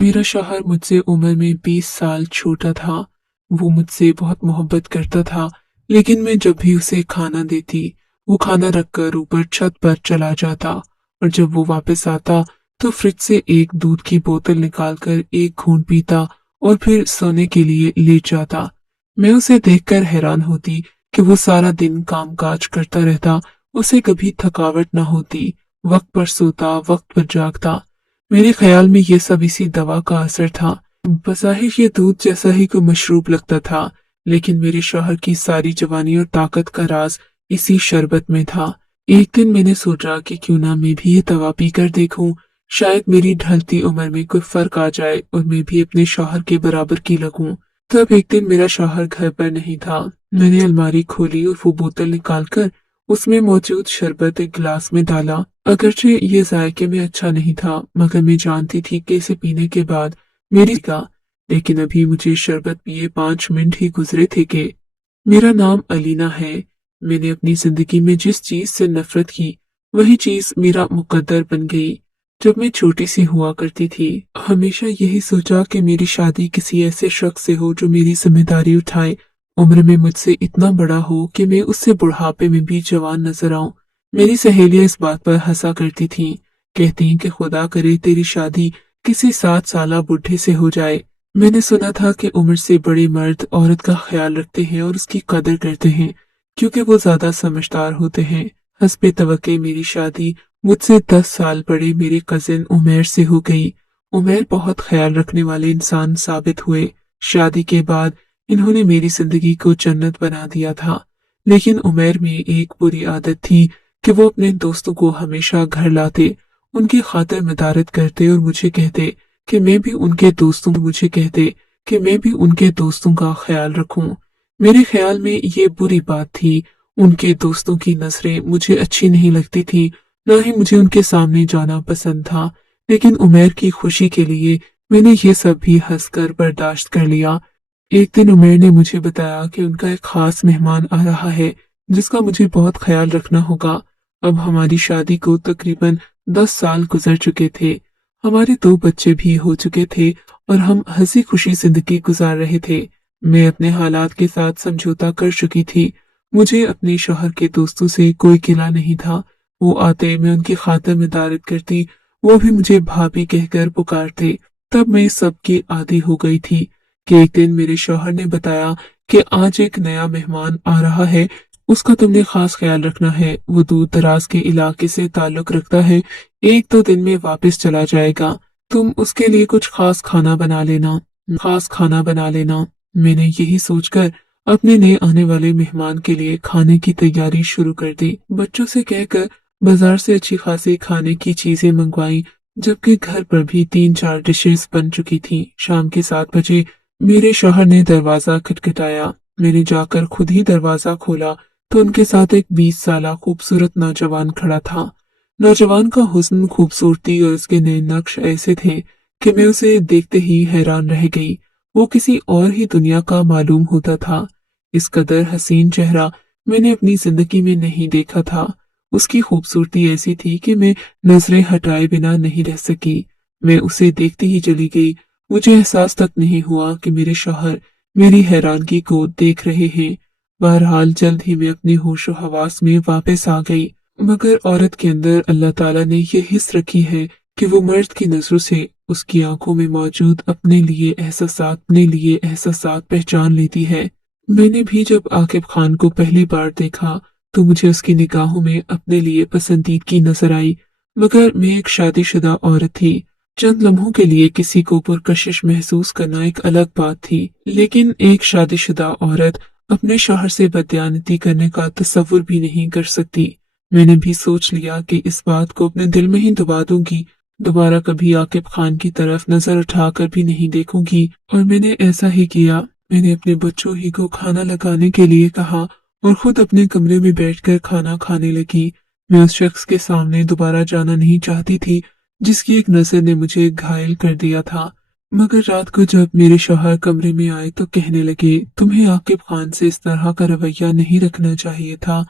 मेरा शौहर मुझसे उम्र में 20 साल छोटा था। वो मुझसे बहुत मोहब्बत करता था, लेकिन मैं जब भी उसे खाना देती, वो खाना रखकर ऊपर छत पर चला जाता और जब वो वापस आता तो फ्रिज से एक दूध की बोतल निकालकर एक घूंट पीता और फिर सोने के लिए लेट जाता। मैं उसे देखकर हैरान होती कि वो सारा दिन कामकाज करता रहता, उसे कभी थकावट न होती, वक्त पर सोता, वक्त पर जागता। मेरे ख्याल में ये सब इसी दवा का असर था। बज़ाहिर ये दूध जैसा ही कोई मशरूब लगता था, लेकिन मेरे शौहर की सारी जवानी और ताकत का राज इसी शरबत में था। एक दिन मैंने सोचा कि क्यों ना मैं भी ये दवा पीकर देखूं, शायद मेरी ढलती उम्र में कोई फर्क आ जाए और मैं भी अपने शौहर के बराबर की लगूं। तब एक दिन मेरा शौहर घर पर नहीं था। मैंने अलमारी खोली और वो बोतल निकालकर उसमें मौजूद शरबत एक गिलास में डाला। अगरचे ये जायके में अच्छा नहीं था, मगर मैं जानती थी कि इसे पीने के बाद मेरी का लेकिन अभी मुझे शरबत पिए 5 मिनट ही गुजरे थे कि मेरा नाम अलीना है। मैंने अपनी जिंदगी में जिस चीज से नफरत की, वही चीज मेरा मुकद्दर बन गई। जब मैं छोटी सी हुआ करती थी, हमेशा यही सोचा कि मेरी शादी किसी ऐसे शख्स से हो जो मेरी जिम्मेदारी उठाए, उम्र में मुझसे इतना बड़ा हो कि मैं उससे बुढ़ापे में भी जवान नजर आऊं। मेरी सहेलियां इस बात पर हंसा करती थीं, कहती कि खुदा करे तेरी शादी किसी 7 साला बुढ़े से हो जाए। मैंने सुना था कि उम्र से बड़े मर्द औरत का ख्याल रखते हैं और उसकी कदर करते हैं, क्योंकि वो ज्यादा समझदार होते हैं। हस्बे तवक्के मेरी शादी मुझसे 10 साल बड़े मेरे कजिन उमेर से हो गई। उमेर बहुत ख्याल रखने वाले इंसान साबित हुए। शादी के बाद इन्होंने मेरी जिंदगी को जन्नत बना दिया था। लेकिन उमेर में एक बुरी आदत थी कि वो अपने दोस्तों को हमेशा घर लाते, उनकी खातिर मदारत करते और मुझे कहते कि मैं भी उनके दोस्तों का ख्याल रखूं। मेरे ख्याल में ये बुरी बात थी। उनके दोस्तों की नजरें मुझे अच्छी नहीं लगती थी, न ही मुझे उनके सामने जाना पसंद था। लेकिन उमेर की खुशी के लिए मैंने ये सब भी हंसकर बर्दाश्त कर लिया। एक दिन उमेर ने मुझे बताया कि उनका एक खास मेहमान आ रहा है, जिसका मुझे बहुत ख्याल रखना होगा। अब हमारी शादी को तकरीबन 10 साल गुजर चुके थे। हमारे 2 बच्चे भी हो चुके थे और हम हंसी खुशी जिंदगी गुजार रहे थे। मैं अपने हालात के साथ समझौता कर चुकी थी। मुझे अपने शौहर के दोस्तों से कोई गिला नहीं था। वो आते, मैं उनकी खातिर मदारत करती, वो भी मुझे भाभी कहकर पुकारते। तब मैं सबकी आदी हो गई थी कि एक दिन मेरे शौहर ने बताया कि आज एक नया मेहमान आ रहा है, उसका तुमने खास ख्याल रखना है। वो दूर दराज के इलाके से ताल्लुक रखता है, 1-2 दिन में वापस चला जाएगा। तुम उसके लिए कुछ खास खाना बना लेना। मैंने यही सोचकर अपने नए आने वाले मेहमान के लिए खाने की तैयारी शुरू कर दी। बच्चों से कहकर बाजार से अच्छी खासी खाने की चीजें मंगवाई, जबकि घर पर भी 3-4 डिशेस बन चुकी थीं। शाम के 7 बजे मेरे शौहर ने दरवाजा खटखटाया। मैंने जाकर खुद ही दरवाजा खोला तो उनके साथ एक 20 साला खूबसूरत नौजवान खड़ा था। नौजवान का हुस्न, खूबसूरती और उसके नए नक्श ऐसे थे कि मैं उसे देखते ही हैरान रह गई। वो किसी और ही दुनिया का मालूम होता था। इस कदर हसीन चेहरा मैंने अपनी जिंदगी में नहीं देखा था। उसकी खूबसूरती ऐसी थी कि मैं नजरें हटाए बिना नहीं रह सकी। मैं उसे देखती ही चली गई। मुझे एहसास तक नहीं हुआ कि मेरे शौहर मेरी हैरानगी को देख रहे हैं। बहरहाल जल्द ही मैं अपने होशो हवास में वापस आ गई। मगर औरत के अंदर अल्लाह ताला ने ये हिस्स रखी है कि वो मर्द की नजरों से उसकी आंखों में मौजूद अपने लिए एहसासात पहचान लेती है। मैंने भी जब आकिब खान को पहली बार देखा तो मुझे उसकी निगाहों में अपने लिए पसंदीदगी नजर आई। मगर मैं एक शादीशुदा औरत थी। चंद लम्हों के लिए किसी को पुरकशिश महसूस करना एक अलग बात थी, लेकिन एक शादीशुदा औरत अपने शौहर से बदयानती करने का तस्वुर भी नहीं कर सकती। मैंने भी सोच लिया कि इस बात को अपने दिल में ही दबा दूंगी, दोबारा कभी आकिब खान की तरफ नजर उठाकर भी नहीं देखूंगी। और मैंने ऐसा ही किया। मैंने अपने बच्चों ही को खाना लगाने के लिए कहा और खुद अपने कमरे में बैठकर खाना खाने लगी। मैं उस शख्स के सामने दोबारा जाना नहीं चाहती थी जिसकी एक नजर ने मुझे घायल कर दिया था। मगर रात को जब मेरे शौहर कमरे में आए तो कहने लगे, तुम्हें आकिब खान से इस तरह का रवैया नहीं रखना चाहिए था।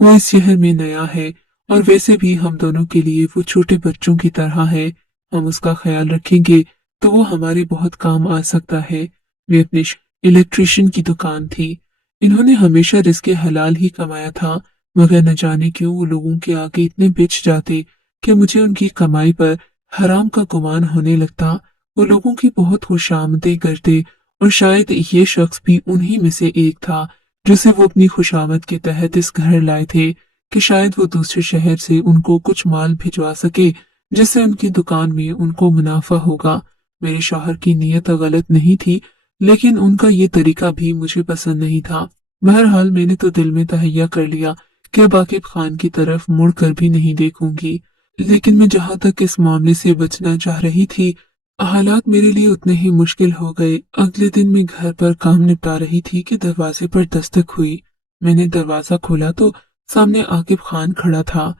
वो इस शहर में नया है और वैसे भी हम दोनों के लिए वो छोटे बच्चों की तरह है। हम उसका ख्याल रखेंगे, तो वो हमारे बहुत काम आ सकता है। वे अपने इलेक्ट्रिशियन की दुकान थी। इन्होंने हमेशा रिज़्क़ हलाल ही कमाया था, मगर न जाने क्यों वो लोगों के आगे इतने बिछ जाते कि मुझे उनकी कमाई पर हराम का गुमान होने लगता। वो लोगों की बहुत खुशामदें करते और शायद ये शख्स भी उन्हीं में से एक था जिसे वो अपनी खुशामद के तहत इस घर लाए थे कि शायद वो दूसरे शहर से उनको कुछ माल भिजवा सके जिससे उनकी दुकान में उनको मुनाफा होगा। मेरे शौहर की नीयत गलत नहीं थी, लेकिन उनका ये तरीका भी मुझे पसंद नहीं था। बहरहाल मैंने तो दिल में तहैया कर लिया कि अब आकिब खान की तरफ मुड़ कर भी नहीं देखूंगी। लेकिन मैं जहां तक इस मामले से बचना चाह रही थी, हालात मेरे लिए उतने ही मुश्किल हो गए। अगले दिन मैं घर पर काम निपटा रही थी कि दरवाजे पर दस्तक हुई। मैंने दरवाजा खोला तो सामने आकिब खान खड़ा था।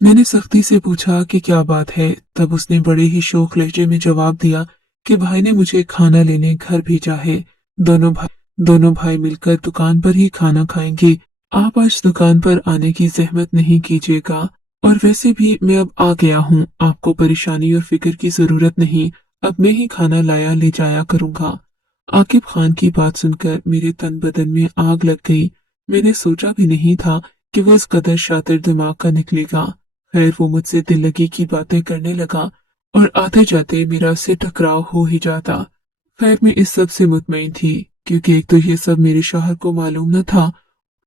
मैंने सख्ती से पूछा कि क्या बात है। तब उसने बड़े ही शोख लहजे में जवाब दिया कि भाई ने मुझे खाना लेने घर भेजा है। दोनों भाई मिलकर दुकान पर ही खाना खाएंगे। आप आज दुकान पर आने की जहमत नहीं कीजिएगा, और वैसे भी मैं अब आ गया हूँ, आपको परेशानी और फिक्र की जरूरत नहीं। अब मैं ही खाना लाया ले जाया करूंगा। आकिब खान की बात सुनकर मेरे तन बदन में आग लग गई। मैंने सोचा भी नहीं था कि वो इस कदर शातिर दिमाग का निकलेगा। खैर, वो मुझसे दिल लगी की बातें करने लगा और आते जाते मेरा उससे टकराव हो ही जाता। खैर, मैं इस सब से मुतमईन थी, क्योंकि एक तो ये सब मेरे शौहर को मालूम न था,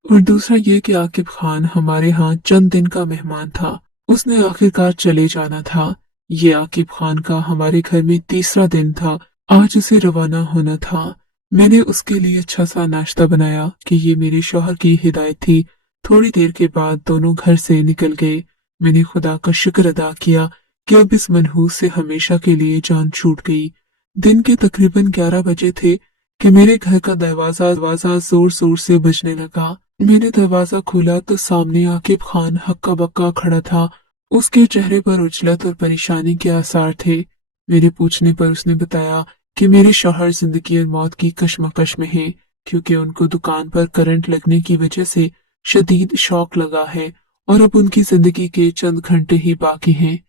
और दूसरा ये कि आकिब खान हमारे यहाँ चंद दिन का मेहमान था। उसने आखिरकार चले जाना था। ये आकिब खान का हमारे घर में तीसरा दिन था। आज उसे रवाना होना था। मैंने उसके लिए अच्छा सा नाश्ता बनाया कि ये मेरे शौहर की हिदायत थी। थोड़ी देर के बाद दोनों घर से निकल गए। मैंने खुदा का शुक्र अदा किया कि अब इस मनहूस से हमेशा के लिए जान छूट गई। दिन के तकरीबन 11 बजे थे कि मेरे घर का दरवाजा जोर जोर से बजने लगा। मैंने दरवाजा खोला तो सामने आकिब खान हक्का बक्का खड़ा था। उसके चेहरे पर उजलत और परेशानी के आसार थे। मेरे पूछने पर उसने बताया कि मेरे शौहर जिंदगी और मौत की कशमकश में हैं, क्योंकि उनको दुकान पर करंट लगने की वजह से शदीद शौक लगा है और अब उनकी जिंदगी के चंद घंटे ही बाकी हैं।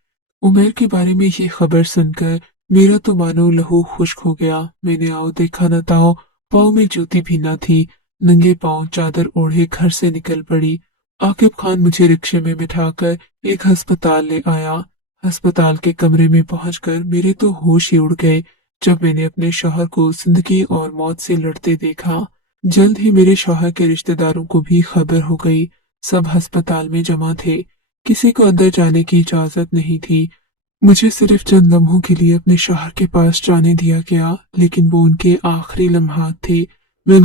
उमर के बारे में ये खबर सुनकर मेरा तो मानो लहू खुश्क हो गया। मैंने आओ देखा न ताओ, पाँव में जूती भी न थी, नंगे पाँव चादर ओढ़े घर से निकल पड़ी। आकिब खान मुझे रिक्शे में बिठाकर एक अस्पताल ले आया। अस्पताल के कमरे में पहुंचकर मेरे तो होश ही उड़ गए जब मैंने अपने शौहर को जिंदगी और मौत से लड़ते देखा। जल्द ही मेरे शौहर के रिश्तेदारों को भी खबर हो गई। सब अस्पताल में जमा थे। किसी को अंदर जाने की इजाजत नहीं थी। मुझे सिर्फ चंद लम्हों के लिए अपने शौहर के पास जाने दिया गया, लेकिन वो उनके आखिरी लम्हात थे। मैं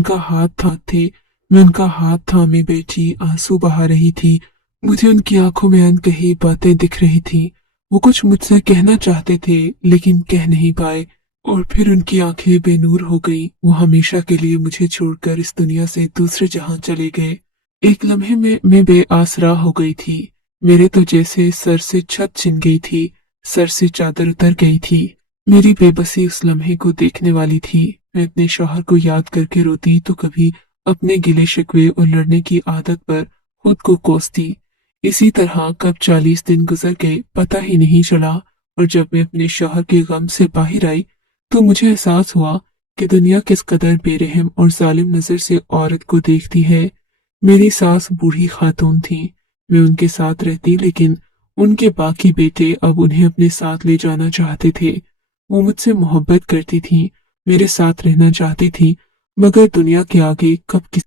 उनका हाथ थामे बैठी आंसू बहा रही थी। मुझे उनकी आंखों में अनकही बातें दिख रही थी। वो कुछ मुझसे कहना चाहते थे, लेकिन कह नहीं पाए, और फिर उनकी आंखें बेनूर हो गईं। वो हमेशा के लिए मुझे छोड़कर इस दुनिया से दूसरे जहां चले गए। एक लम्हे में मैं बेआसरा हो गई थी। मेरे तो जैसे सर से छत छिन गई थी, सर से चादर उतर गई थी। मेरी बेबसी उस लम्हे को देखने वाली थी। मैं अपने शौहर को याद करके रोती तो कभी अपने गिले शिकवे और लड़ने की आदत पर खुद को कोसती। इसी तरह कब 40 दिन गुजर गए पता ही नहीं चला, और जब मैं अपने शौहर के गम से बाहर आई तो मुझे एहसास हुआ कि दुनिया किस कदर बेरहम और जालिम नजर से औरत को देखती है। मेरी सास बूढ़ी खातून थी। मैं उनके साथ रहती, लेकिन उनके बाकी बेटे अब उन्हें अपने साथ ले जाना चाहते थे। वो मुझसे मोहब्बत करती थी, मेरे साथ रहना चाहती थी, मगर दुनिया के आगे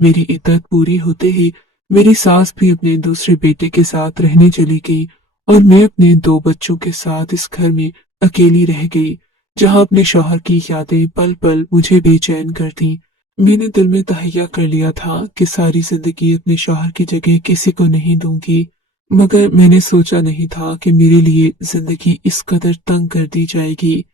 मेरी इद्दत पूरी होते ही मेरी सास भी अपने दूसरे बेटे के साथ रहने चली गई, और मैं अपने 2 बच्चों के साथ इस घर में अकेली रह गई, जहां अपने शौहर की यादें पल पल मुझे बेचैन करती। मैंने दिल में तहैया कर लिया था कि सारी जिंदगी अपने शौहर की जगह किसी को नहीं दूंगी, मगर मैंने सोचा नहीं था कि मेरे लिए जिंदगी इस कदर तंग कर दी जाएगी।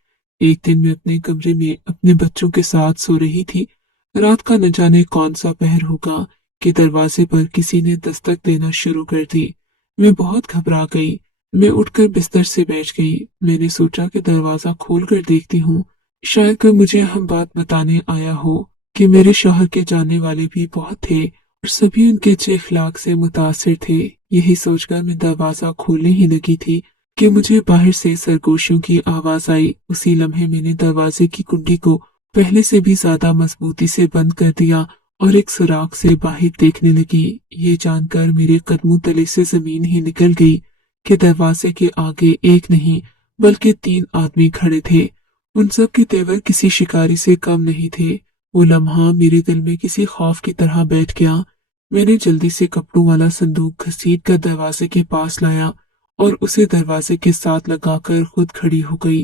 एक दिन मैं अपने कमरे में अपने बच्चों के साथ सो रही थी। रात का न जाने कौन सा पहर होगा कि दरवाजे पर किसी ने दस्तक देना शुरू कर दी। मैं बहुत घबरा गई। मैं उठकर बिस्तर से बैठ गई। मैंने सोचा कि दरवाजा खोलकर देखती हूँ, शायद कोई मुझे हम बात बताने आया हो कि मेरे शौहर के जानने वाले भी बहुत थे और सभी उनके अच्छे अखलाक से मुतासिर थे। यही सोचकर मैं दरवाजा खोलने ही लगी थी कि मुझे बाहर से सरगोशियों की आवाज आई। उसी लम्हे मैंने दरवाजे की कुंडी को पहले से भी ज्यादा मजबूती से बंद कर दिया और एक सुराख से बाहर देखने लगी। ये जानकर मेरे कदमों तले से जमीन ही निकल गई कि दरवाजे के आगे एक नहीं बल्कि 3 आदमी खड़े थे। उन सब के तेवर किसी शिकारी से कम नहीं थे। वो लम्हा मेरे दिल में किसी खौफ की तरह बैठ गया। मैंने जल्दी से कपड़ों वाला संदूक घसीट कर दरवाजे के पास लाया और उसे दरवाजे के साथ लगाकर खुद खड़ी हो गई।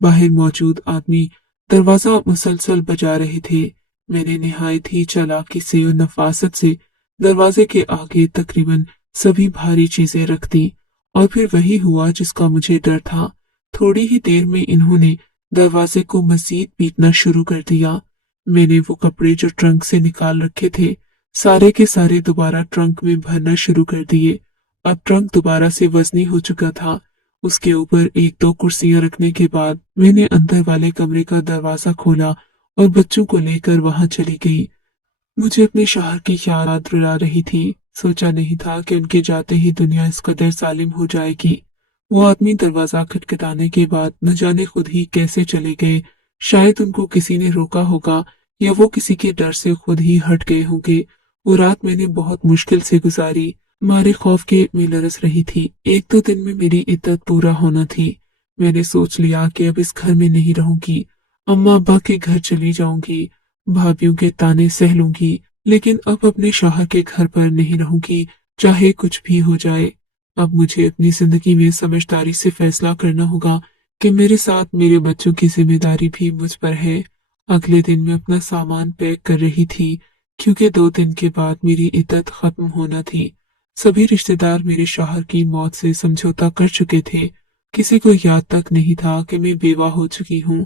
बाहर मौजूद आदमी दरवाजा मुसलसल बजा रहे थे। मैंने निहायत ही चालाकी से और नफासत से दरवाजे के आगे तकरीबन सभी भारी चीजें रख दी और फिर वही हुआ जिसका मुझे डर था। थोड़ी ही देर में इन्होंने दरवाजे को मजीद पीटना शुरू कर दिया। मैंने वो कपड़े जो ट्रंक से निकाल रखे थे सारे के सारे दोबारा ट्रंक में भरना शुरू कर दिए। अब ट्रंक दोबारा से वजनी हो चुका था। उसके ऊपर 1-2 कुर्सियां रखने के बाद मैंने अंदर वाले कमरे का दरवाजा खोला और बच्चों को लेकर वहां चली गई। मुझे अपने शौहर की याद रुला रही थी। सोचा नहीं था कि उनके जाते ही दुनिया इस कदर जालिम हो जाएगी। वो आदमी दरवाजा खटखटाने के बाद न जाने खुद ही कैसे चले गए। शायद उनको किसी ने रोका होगा या वो किसी के डर से खुद ही हट गए होंगे। वो रात मैंने बहुत मुश्किल से गुजारी। मारे खौफ के मैं लरस रही थी। 1-2 दिन में मेरी इद्दत पूरा होना थी। मैंने सोच लिया कि अब इस घर में नहीं रहूंगी। अम्मा अब्बा के घर चली जाऊंगी, भाभीयों के ताने सह लूंगी, लेकिन अब अपने शौहर के घर पर नहीं रहूंगी, चाहे कुछ भी हो जाए। अब मुझे अपनी जिंदगी में समझदारी से फैसला करना होगा कि मेरे साथ मेरे बच्चों की जिम्मेदारी भी मुझ पर है। अगले दिन मैं अपना सामान पैक कर रही थी क्योंकि 2 दिन के बाद मेरी इद्दत खत्म होना थी। सभी रिश्तेदार मेरे शौहर की मौत से समझौता कर चुके थे। किसी को याद तक नहीं था कि मैं बेवा हो चुकी हूँ।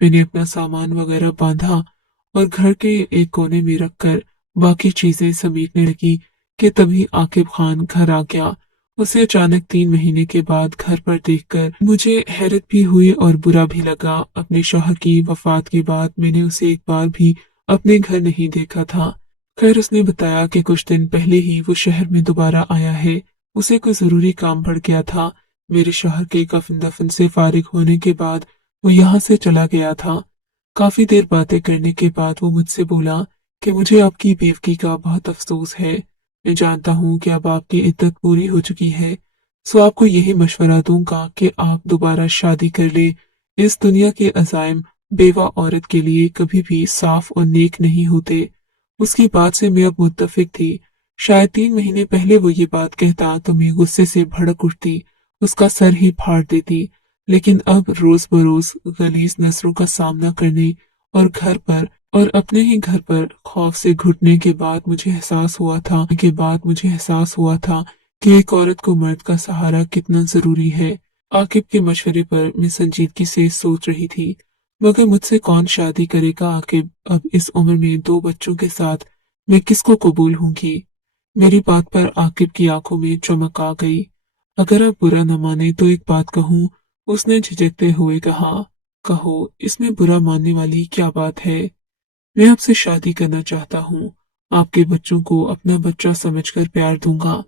मैंने अपना सामान वगैरह बांधा और घर के एक कोने में रखकर बाकी चीजें समेटने लगी कि तभी आकिब खान घर आ गया। उसे अचानक 3 महीने के बाद घर पर देखकर मुझे हैरत भी हुई और बुरा भी लगा। अपने शौहर की वफात के बाद मैंने उसे एक बार भी अपने घर नहीं देखा था। खैर उसने बताया कि कुछ दिन पहले ही वो शहर में दोबारा आया है। उसे कोई जरूरी काम पड़ गया था। मेरे शौहर के कफन दफन से फारिग होने के बाद वो यहाँ से चला गया था। काफी देर बातें करने के बाद वो मुझसे बोला कि मुझे आपकी बेवकी का बहुत अफसोस है। मैं जानता हूँ कि अब आपकी इद्दत पूरी हो चुकी है, सो आपको यही मशवरा दूंगा कि आप दोबारा शादी कर ले। इस दुनिया के अजाइम बेवा औरत के लिए कभी भी साफ और नेक नहीं होते। उसकी बात से मैं अब मुत्तफिक थी। शायद 3 महीने पहले वो ये बात कहता तो मैं गुस्से से भड़क उठती, उसका सर ही फाड़ देती। लेकिन अब रोज बरोज गलीज नजरों का सामना करने और अपने ही घर पर खौफ से घुटने के बाद मुझे एहसास हुआ था कि एक औरत को मर्द का सहारा कितना जरूरी है। आकिब के मशवरे पर मैं संजीदगी से सोच रही थी, मगर मुझसे कौन शादी करेगा आकिब? अब इस उम्र में 2 बच्चों के साथ मैं किसको कबूल होंगी? मेरी बात पर आकिब की आंखों में चमक आ गई। अगर आप बुरा न माने तो एक बात कहूँ, उसने झिझकते हुए कहा। कहो, इसमें बुरा मानने वाली क्या बात है? मैं आपसे शादी करना चाहता हूँ। आपके बच्चों को अपना बच्चा समझकर प्यार दूंगा।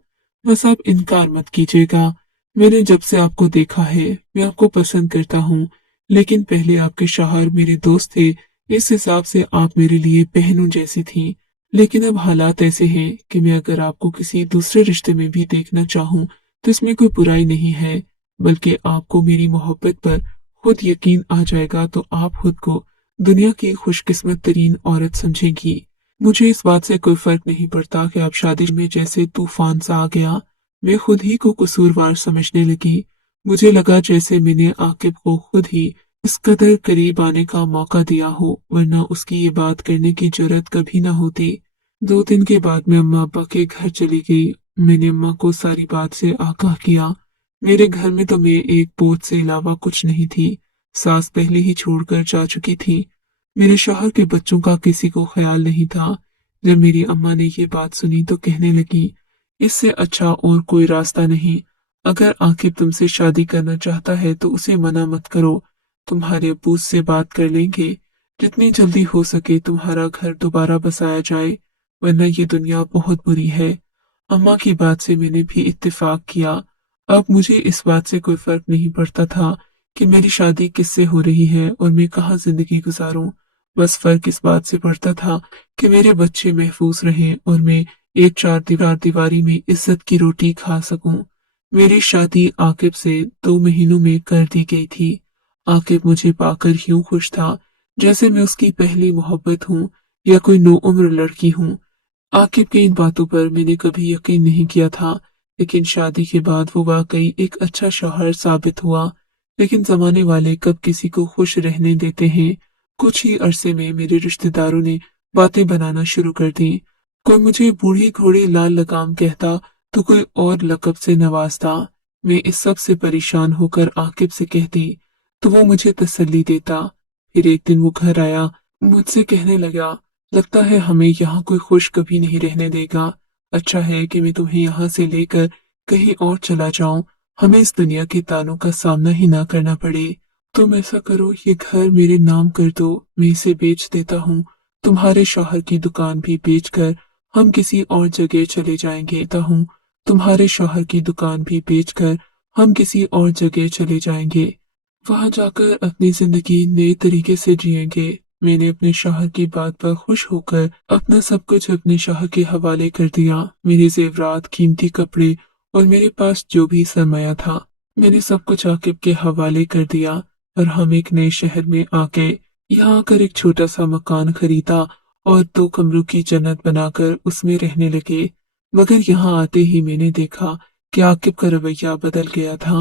बस आप इनकार मत कीजिएगा। मैंने जब से आपको देखा है मैं आपको पसंद करता हूँ, लेकिन पहले आपके शौहर मेरे दोस्त थे। इस हिसाब से आप मेरे लिए बहनों जैसी थी। लेकिन अब हालात ऐसे हैं कि मैं अगर आपको किसी दूसरे रिश्ते में भी देखना चाहूँ तो इसमें कोई बुराई नहीं है, बल्कि आपको मेरी मोहब्बत पर खुद यकीन आ जाएगा तो आप खुद को दुनिया की खुशकिस्मत तरीन औरत समझेगी। मुझे इस बात से कोई फर्क नहीं पड़ता कि आप शादी में जैसे तूफान सा आ गया। मैं खुद ही को कसूरवार समझने लगी। मुझे लगा जैसे मैंने आकिब को खुद ही इस कदर करीब आने का मौका दिया हो, वरना उसकी ये बात करने की जरूरत कभी ना होती। 2 दिन के बाद मैं अम्मा अब्बा के घर चली गई। मैंने अम्मा को सारी बात से आगाह किया। मेरे घर में तो मैं एक बोझ से अलावा कुछ नहीं थी। सास पहले ही छोड़कर जा चुकी थी। मेरे शौहर के बच्चों का किसी को ख्याल नहीं था। जब मेरी अम्मा ने ये बात सुनी तो कहने लगी, इससे अच्छा और कोई रास्ता नहीं। अगर आकिब तुमसे शादी करना चाहता है तो उसे मना मत करो। तुम्हारे अब्बू से बात कर लेंगे। जितनी जल्दी हो सके तुम्हारा घर दोबारा बसाया जाए, वरना ये दुनिया बहुत बुरी है। अम्मा की बात से मैंने भी इत्तेफाक किया। अब मुझे इस बात से कोई फर्क नहीं पड़ता था कि मेरी शादी किससे हो रही है और मैं कहाँ जिंदगी गुजारूं। बस फर्क इस बात से पड़ता था कि मेरे बच्चे महफूज रहें और मैं एक चार दीवारी में इज्जत की रोटी खा सकूं। मेरी शादी आकिब से 2 महीनों में कर दी गई थी। आकिब मुझे पाकर यूं खुश था जैसे मैं उसकी पहली मोहब्बत हूं या कोई नौउम्र लड़की हूं। आकिब की इन बातों पर मैंने कभी यकीन नहीं किया था, लेकिन शादी के बाद वो वाकई एक अच्छा शौहर साबित हुआ। लेकिन जमाने वाले कब किसी को खुश रहने देते हैं। कुछ ही अरसे में मेरे रिश्तेदारों ने बातें बनाना शुरू कर दी। कोई मुझे बूढ़ी घोड़ी लाल लगाम कहता तो कोई और लकब से नवाजता। मैं इस सब से परेशान होकर आकिब से कहती तो वो मुझे तसल्ली देता। फिर एक दिन वो घर आया, मुझसे कहने लगा, लगता है हमें यहाँ कोई खुश कभी नहीं रहने देगा। अच्छा है कि मैं तुम्हें यहाँ से लेकर कहीं और चला जाऊं, हमें इस दुनिया के तानों का सामना ही ना करना पड़े। तुम ऐसा करो, ये घर मेरे नाम कर दो, मैं इसे बेच देता हूँ। तुम्हारे शौहर की दुकान भी बेचकर हम किसी और जगह चले जाएंगे। हूँ तुम्हारे शौहर की दुकान भी बेचकर हम किसी और जगह चले जाएंगे। वहां जाकर अपनी जिंदगी नए तरीके से जिएंगे। मैंने अपने शौहर की बात पर खुश होकर अपना सब कुछ अपने शौहर के हवाले कर दिया। मेरे जेवरात, कीमती कपड़े और मेरे पास जो भी सरमाया था, मैंने सब कुछ आकिब के हवाले कर दिया और हम एक नए शहर में आके यहाँ आकर एक छोटा सा मकान खरीदा और 2 कमरों की जन्नत बनाकर उसमें रहने लगे। मगर यहाँ आते ही मैंने देखा कि आकिब का रवैया बदल गया था।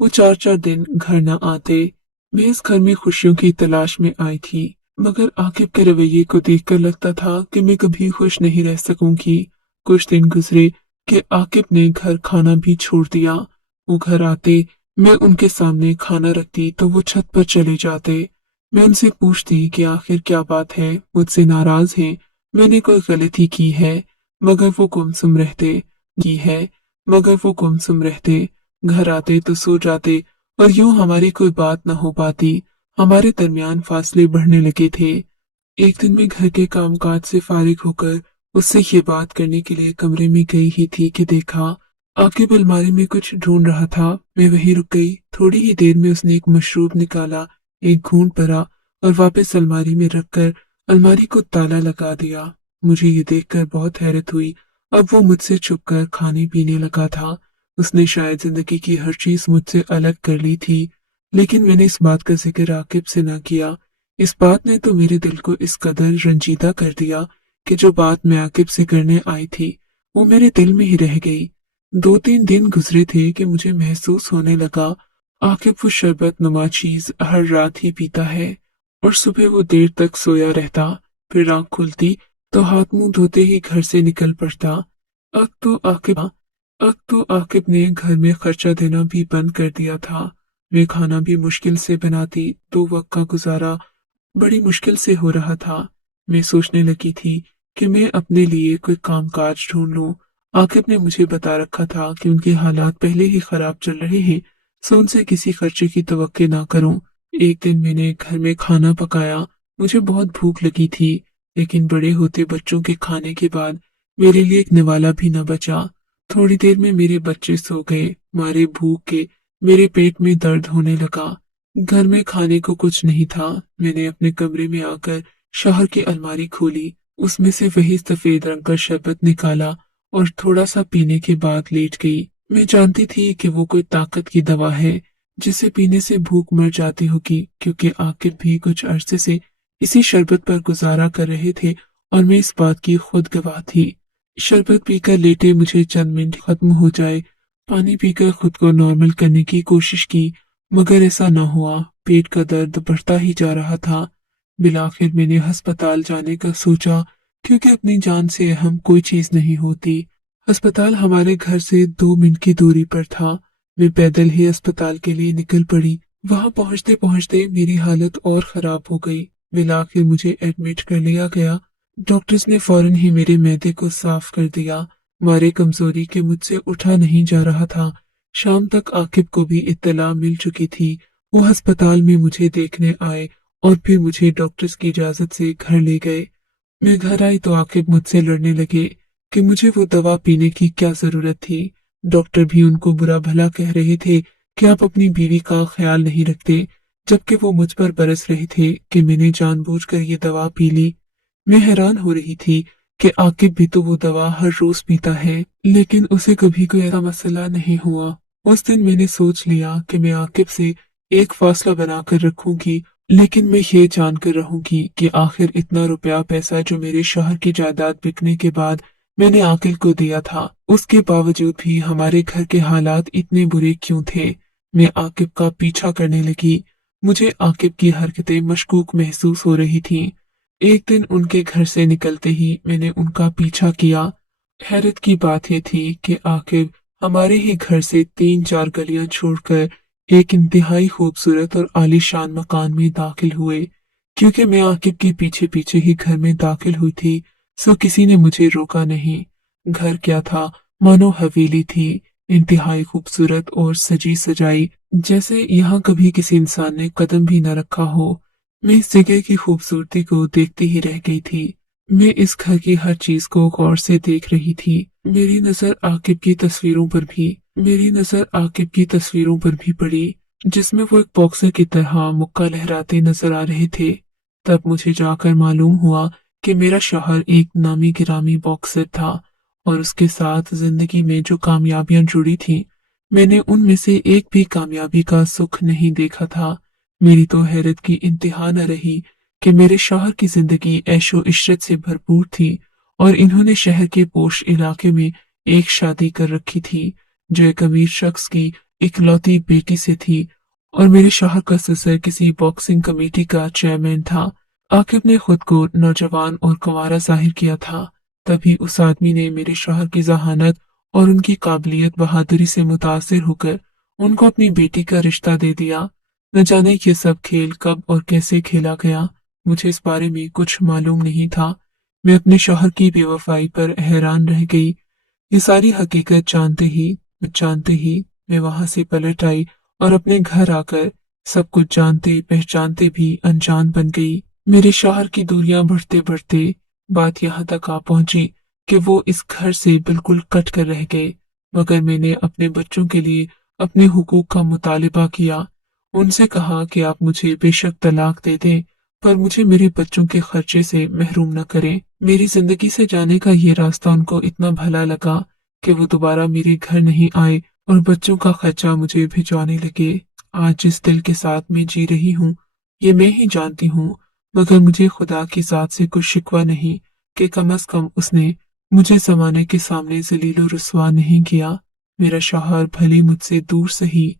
वो 4-4 दिन घर न आते। मैं इस घर में खुशियों की तलाश में आई थी, मगर आकिब के रवैये को देखकर लगता था कि मैं कभी खुश नहीं रह सकूंगी। कुछ दिन गुजरे कि आकिब ने घर खाना भी छोड़ दिया। वो घर आते, मैं उनके सामने खाना रखती तो वो छत पर चले जाते। मैं उनसे पूछती कि आखिर क्या बात है, मुझसे नाराज हैं, मैंने कोई गलती की है। मगर वो गुमसुम रहते की है मगर वो गुमसुम रहते। घर आते तो सो जाते और यूं हमारी कोई बात न हो पाती। हमारे दरमियान फासले बढ़ने लगे थे। एक दिन मैं घर के कामकाज से फारिग होकर उससे ये बात करने के लिए कमरे में गई ही थी कि देखा आकिब अलमारी में कुछ ढूंढ रहा था। मैं वहीं रुक गई। थोड़ी ही देर में उसने एक मशरूब निकाला, एक घूंट भरा और वापस अलमारी में रखकर अलमारी को ताला लगा दिया। मुझे ये देखकर बहुत हैरत हुई। अब वो मुझसे छुपकर खाने पीने लगा था। उसने शायद जिंदगी की हर चीज मुझसे अलग कर ली थी, लेकिन मैंने इस बात का जिक्र आकिब से न किया। इस बात ने तो मेरे दिल को इस कदर रंजीदा कर दिया कि जो बात मैं आकिब से करने आई थी वो मेरे दिल में ही रह गई। 2-3 दिन गुजरे थे कि मुझे महसूस होने लगा आकिब वो शरबत नुमा चीज हर रात ही पीता है और सुबह वो देर तक सोया रहता। फिर आंख खुलती तो हाथ मुंह धोते ही घर से निकल पड़ता। अब तो आकिब अब तो आकिब ने घर में खर्चा देना भी बंद कर दिया था। मैं खाना भी मुश्किल से बनाती, 2 वक्त का गुजारा बड़ी मुश्किल से हो रहा था। मैं सोचने लगी थी कि मैं अपने लिए कोई कामकाज ढूंढ लूं। आकिब ने मुझे बता रखा था कि उनके हालात पहले ही खराब चल रहे हैं, सो उनसे किसी खर्चे की तवक्के ना करूं। एक दिन मैंने घर में खाना पकाया। मुझे बहुत भूख लगी थी, लेकिन बड़े होते बच्चों के खाने के बाद मेरे लिए एक निवाला भी न बचा। थोड़ी देर में मेरे बच्चे सो गए। मारे भूख के मेरे पेट में दर्द होने लगा। घर में खाने को कुछ नहीं था। मैंने अपने कमरे में आकर शौहर की अलमारी खोली, उसमें से वही सफेद रंग का शरबत निकाला और थोड़ा सा पीने के बाद लेट गई। मैं जानती थी कि वो कोई ताकत की दवा है जिसे पीने से भूख मर जाती होगी, क्योंकि आकिब भी कुछ अरसे से इसी शरबत पर गुजारा कर रहे थे और मैं इस बात की खुद गवाह थी। शरबत पीकर लेटे मुझे चंद मिनट खत्म हो जाए। पानी पीकर खुद को नॉर्मल करने की कोशिश की, मगर ऐसा न हुआ। पेट का दर्द बढ़ता ही जा रहा था। बिलाखिर मैंने अस्पताल जाने का सोचा, क्योंकि अपनी जान से अहम कोई चीज नहीं होती। अस्पताल हमारे घर से 2 मिनट की दूरी पर था। मैं पैदल ही अस्पताल के लिए निकल पड़ी। वहां पहुंचते पहुंचते मेरी हालत और खराब हो गई। बिलाखिर मुझे एडमिट कर लिया गया। डॉक्टर्स ने फौरन ही मेरे मैदे को साफ कर दिया। मारे कमजोरी के मुझसे उठा नहीं जा रहा था। शाम तक आकिब को भी इत्तला मिल चुकी थी। वो अस्पताल में मुझे देखने आए और फिर मुझे डॉक्टर्स की इजाजत से घर ले गए। मैं घर आई तो आकिब मुझसे लड़ने लगे कि मुझे वो दवा पीने की क्या जरूरत थी। डॉक्टर भी उनको बुरा भला कह रहे थे कि आप अपनी बीवी का ख्याल नहीं रखते, जबकि वो मुझ पर बरस रहे थे कि मैंने जानबूझकर ये दवा पी ली। मैं हैरान हो रही थी कि आकिब भी तो वो दवा हर रोज पीता है, लेकिन उसे कभी कोई ऐसा मसला नहीं हुआ। उस दिन मैंने सोच लिया कि मैं आकिब से एक फासला बनाकर रखूंगी, लेकिन मैं ये जानकर रहूंगी कि आखिर इतना रुपया पैसा जो मेरे शौहर की जायदाद बिकने के बाद मैंने आकिल को दिया था, उसके बावजूद भी हमारे घर के हालात इतने बुरे क्यों थे। मैं आकिब का पीछा करने लगी। मुझे आकिब की हरकतें मशकूक महसूस हो रही थीं। एक दिन उनके घर से निकलते ही मैंने उनका पीछा किया। हैरत की बात यह थी कि आकिब हमारे ही घर से 3-4 गलियां छोड़कर एक इंतहाई खूबसूरत और आलीशान मकान में दाखिल हुए। क्योंकि मैं आकिब के पीछे पीछे ही घर में दाखिल हुई थी, सो किसी ने मुझे रोका नहीं। घर क्या था, मानो हवेली थी, इंतहाई खूबसूरत और सजी सजाई, जैसे यहाँ कभी किसी इंसान ने कदम भी न रखा हो। मैं इस जगह की खूबसूरती को देखती ही रह गई थी। मैं इस घर की हर चीज को गौर से देख रही थी। मेरी नजर आकिब की तस्वीरों पर भी पड़ी, जिसमें वो एक बॉक्सर की तरह मुक्का लहराते नजर आ रहे थे। तब मुझे जाकर मालूम हुआ कि मेरा शौहर एक नामी गिरामी बॉक्सर था, और उसके साथ जिंदगी में जो कामयाबियां जुड़ी थीं, मैंने उनमें से एक भी कामयाबी का सुख नहीं देखा था। मेरी तो हैरत की इंतहा न रही कि मेरे शौहर की जिंदगी ऐशो इशरत से भरपूर थी, और इन्होंने शहर के पोश इलाके में एक शादी कर रखी थी जो एक अमीर शख्स की इकलौती बेटी से थी, और मेरे शौहर का ससुर किसी बॉक्सिंग कमेटी का चेयरमैन था। आकिब ने खुद को नौजवान और कंवारा जाहिर किया था। तभी उस आदमी ने मेरे शौहर की जहानत और उनकी काबिलियत बहादुरी से मुतासिर होकर उनको अपनी बेटी का रिश्ता दे दिया। न जाने ये सब खेल कब और कैसे खेला गया, मुझे इस बारे में कुछ मालूम नहीं था। मैं अपने शौहर की बेवफाई पर हैरान रह गई। ये सारी हकीकत जानते ही मैं वहां से पलट आई और अपने घर आकर सब कुछ जानते पहचानते भी अनजान बन गई। मेरे शौहर की दूरियां बढ़ते बढ़ते बात यहाँ तक आ पहुंची कि वो इस घर से बिल्कुल कट कर रह गए। मगर मैंने अपने बच्चों के लिए अपने हुकूक का मुतालिबा किया। उनसे कहा कि आप मुझे बेशक तलाक दे दें, पर मुझे मेरे बच्चों के खर्चे से महरूम न करें। मेरी जिंदगी से जाने का ये रास्ता उनको इतना भला लगा कि वो दोबारा मेरे घर नहीं आए और बच्चों का खर्चा मुझे भिजवाने लगे। आज जिस दिल के साथ मैं जी रही हूँ, ये मैं ही जानती हूँ, मगर मुझे खुदा की जात से कुछ शिकवा नहीं कि कम अज कम उसने मुझे जमाने के सामने जलीलो रुस्वा नहीं किया। मेरा शौहर भले मुझसे दूर सही,